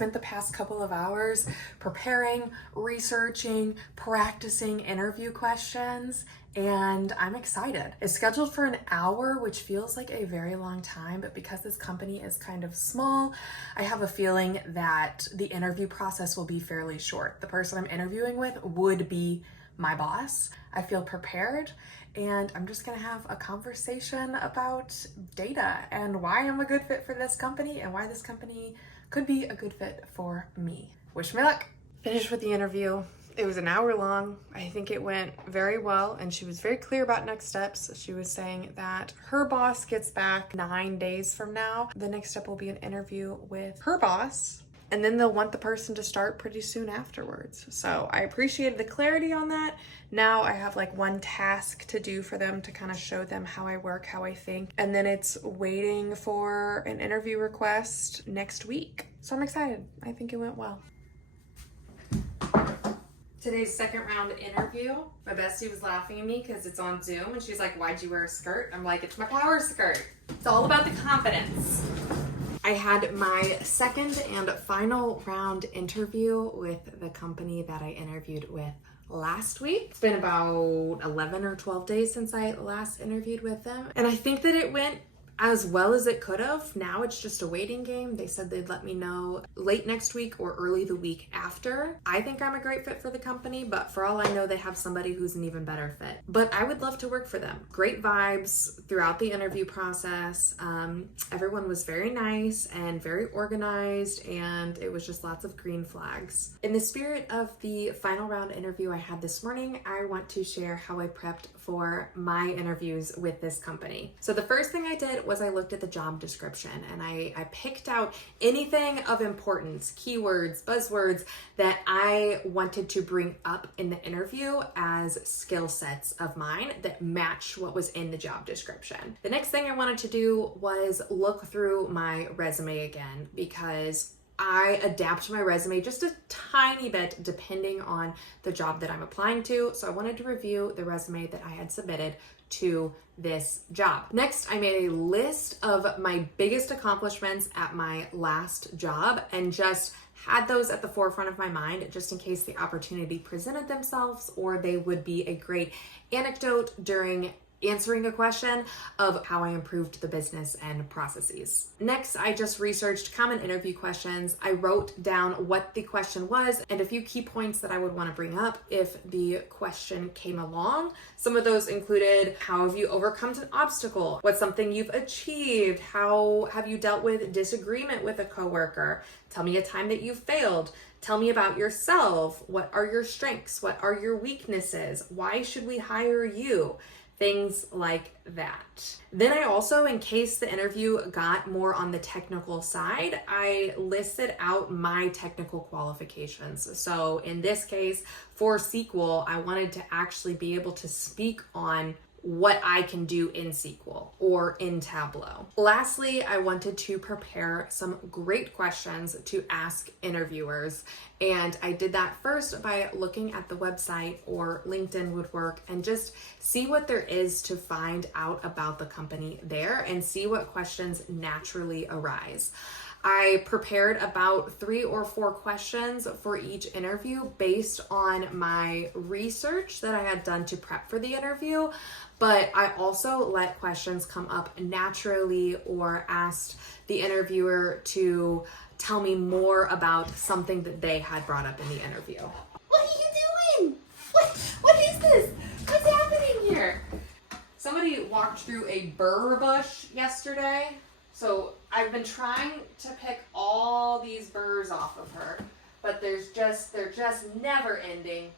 spent the past couple of hours preparing, researching, practicing interview questions, and I'm excited. It's scheduled for an hour, which feels like a very long time, but because this company is kind of small, I have a feeling that the interview process will be fairly short. The person I'm interviewing with would be my boss. I feel prepared, and I'm just gonna have a conversation about data and why I'm a good fit for this company and why this company could be a good fit for me. Wish me luck. Finished with the interview. It was an hour long. I think it went very well, and she was very clear about next steps. She was saying that her boss gets back 9 days from now. The next step will be an interview with her boss, and then they'll want the person to start pretty soon afterwards. So I appreciated the clarity on that. Now I have like one task to do for them to kind of show them how I work, how I think. And then it's waiting for an interview request next week. So I'm excited. I think it went well. Today's second round interview, my bestie was laughing at me because it's on Zoom, and she's like, "Why'd you wear a skirt?" I'm like, "It's my power skirt. It's all about the confidence." I had my second and final round interview with the company that I interviewed with last week. It's been about 11 or 12 days since I last interviewed with them, and I think that it went as well as it could have. Now it's just a waiting game. They said they'd let me know late next week or early the week after. I think I'm a great fit for the company, but for all I know, they have somebody who's an even better fit. But I would love to work for them. Great vibes throughout the interview process. Everyone was very nice and very organized, and it was just lots of green flags. In the spirit of the final round interview I had this morning, I want to share how I prepped for my interviews with this company. So the first thing I did was I looked at the job description, and I picked out anything of importance, keywords, buzzwords that I wanted to bring up in the interview as skill sets of mine that match what was in the job description. The next thing I wanted to do was look through my resume again, because I adapt my resume just a tiny bit depending on the job that I'm applying to. So I wanted to review the resume that I had submitted to this job. Next, I made a list of my biggest accomplishments at my last job and just had those at the forefront of my mind just in case the opportunity presented themselves, or they would be a great anecdote during answering a question of how I improved the business and processes. Next, I just researched common interview questions. I wrote down what the question was and a few key points that I would want to bring up if the question came along. Some of those included, how have you overcome an obstacle? What's something you've achieved? How have you dealt with disagreement with a coworker? Tell me a time that you failed. Tell me about yourself. What are your strengths? What are your weaknesses? Why should we hire you? Things like that. Then I also, in case the interview got more on the technical side, I listed out my technical qualifications. So in this case, for SQL, I wanted to actually be able to speak on what I can do in SQL or in Tableau. Lastly, I wanted to prepare some great questions to ask interviewers. And I did that first by looking at the website, or LinkedIn would work, and just see what there is to find out about the company there and see what questions naturally arise. I prepared about 3 or 4 questions for each interview based on my research that I had done to prep for the interview, but I also let questions come up naturally or asked the interviewer to tell me more about something that they had brought up in the interview. What are you doing? What is this? What's happening here? Somebody walked through a burr bush yesterday. So I've been trying to pick all these burrs off of her, but they're just never ending.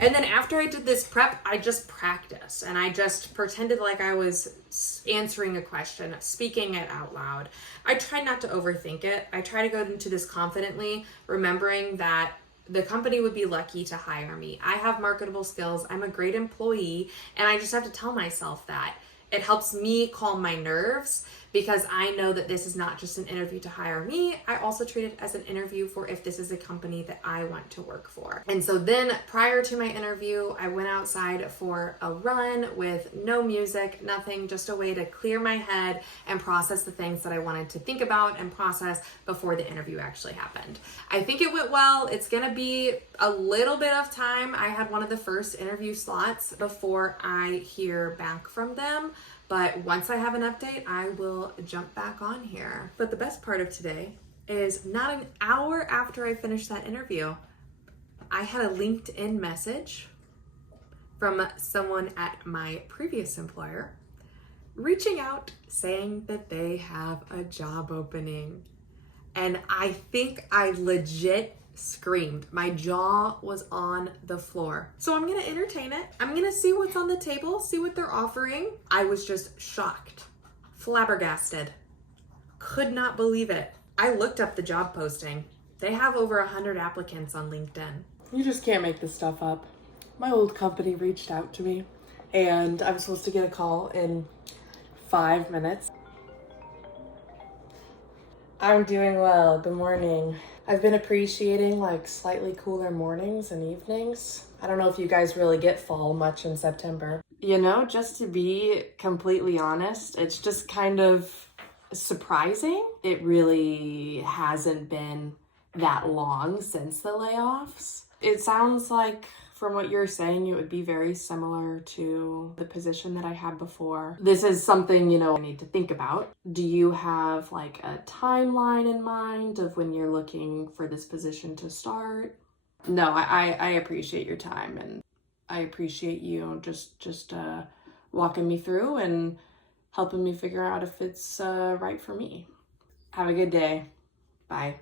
And then after I did this prep, I just practiced, and I just pretended like I was answering a question, speaking it out loud. I tried not to overthink it. I try to go into this confidently, remembering that the company would be lucky to hire me. I have marketable skills. I'm a great employee, and I just have to tell myself that. It helps me calm my nerves, because I know that this is not just an interview to hire me. I also treat it as an interview for if this is a company that I want to work for. And so then prior to my interview, I went outside for a run with no music, nothing, just a way to clear my head and process the things that I wanted to think about and process before the interview actually happened. I think it went well. It's gonna be a little bit of time. I had one of the first interview slots before I hear back from them. But once I have an update, I will jump back on here. But the best part of today is not an hour after I finished that interview, I had a LinkedIn message from someone at my previous employer reaching out saying that they have a job opening. And I think I legit screamed. My jaw was on the floor. So I'm gonna entertain it. I'm gonna see what's on the table, see what they're offering. I was just shocked, flabbergasted, could not believe it. I looked up the job posting. They have over 100 applicants on LinkedIn. You just can't make this stuff up. My old company reached out to me and I'm supposed to get a call in 5 minutes. I'm doing well. Good morning. I've been appreciating like slightly cooler mornings and evenings. I don't know if you guys really get fall much in September. You know, just to be completely honest, it's just kind of surprising. It really hasn't been that long since the layoffs. It sounds like from what you're saying, it would be very similar to the position that I had before. This is something, you know, I need to think about. Do you have like a timeline in mind of when you're looking for this position to start? No, I appreciate your time and I appreciate you just walking me through and helping me figure out if it's right for me. Have a good day. Bye.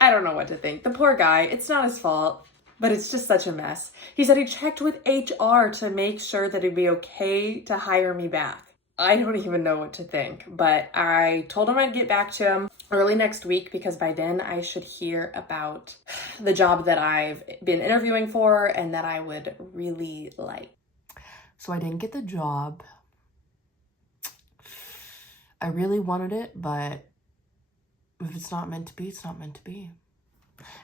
I don't know what to think. The poor guy, it's not his fault. But it's just such a mess. He said he checked with HR to make sure that it'd be okay to hire me back. I don't even know what to think, but I told him I'd get back to him early next week because by then I should hear about the job that I've been interviewing for and that I would really like. So I didn't get the job. I really wanted it, but if it's not meant to be, it's not meant to be.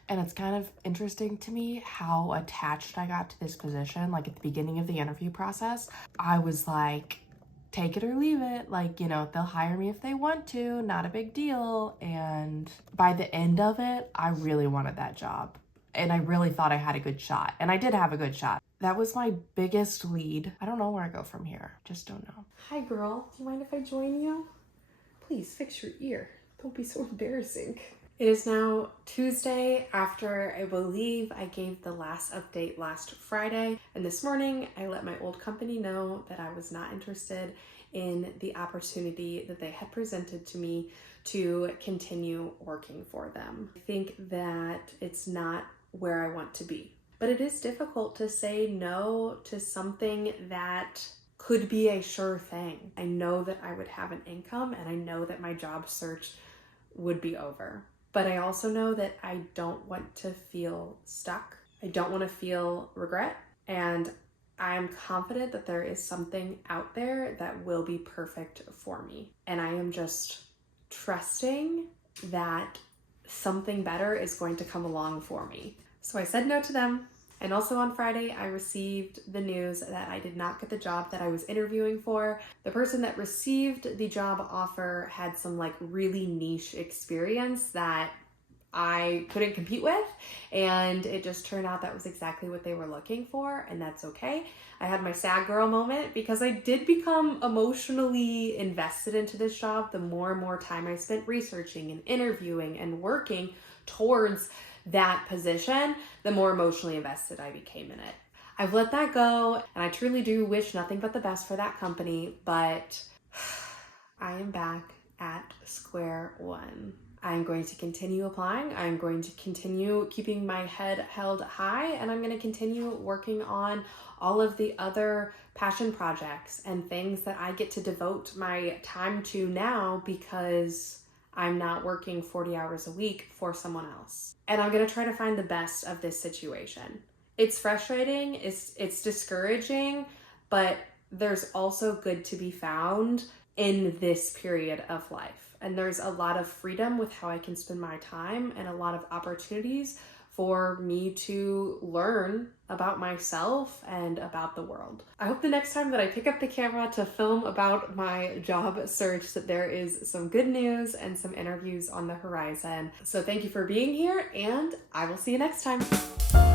And it's kind of interesting to me how attached I got to this position. Like at the beginning of the interview process, I was like, take it or leave it. Like, you know, they'll hire me if they want to, not a big deal. And by the end of it, I really wanted that job. And I really thought I had a good shot. And I did have a good shot. That was my biggest lead. I don't know where I go from here. Just don't know. Hi girl, do you mind if I join you? Please fix your ear. Don't be so embarrassing. It is now Tuesday after I believe I gave the last update last Friday. And this morning I let my old company know that I was not interested in the opportunity that they had presented to me to continue working for them. I think that it's not where I want to be. But it is difficult to say no to something that could be a sure thing. I know that I would have an income and I know that my job search would be over. But I also know that I don't want to feel stuck. I don't want to feel regret. And I'm confident that there is something out there that will be perfect for me. And I am just trusting that something better is going to come along for me. So I said no to them. And also on Friday, I received the news that I did not get the job that I was interviewing for. The person that received the job offer had some like really niche experience that I couldn't compete with. And it just turned out that was exactly what they were looking for. And that's okay. I had my sad girl moment because I did become emotionally invested into this job the more and more time I spent researching and interviewing and working towards that position, the more emotionally invested I became in it. I've let that go and I truly do wish nothing but the best for that company, but I am back at square one. I'm going to continue applying. I'm going to continue keeping my head held high and I'm going to continue working on all of the other passion projects and things that I get to devote my time to now because I'm not working 40 hours a week for someone else. And I'm gonna try to find the best of this situation. It's frustrating, it's discouraging, but there's also good to be found in this period of life. And there's a lot of freedom with how I can spend my time and a lot of opportunities for me to learn about myself and about the world. I hope the next time that I pick up the camera to film about my job search that there is some good news and some interviews on the horizon. So thank you for being here, and I will see you next time.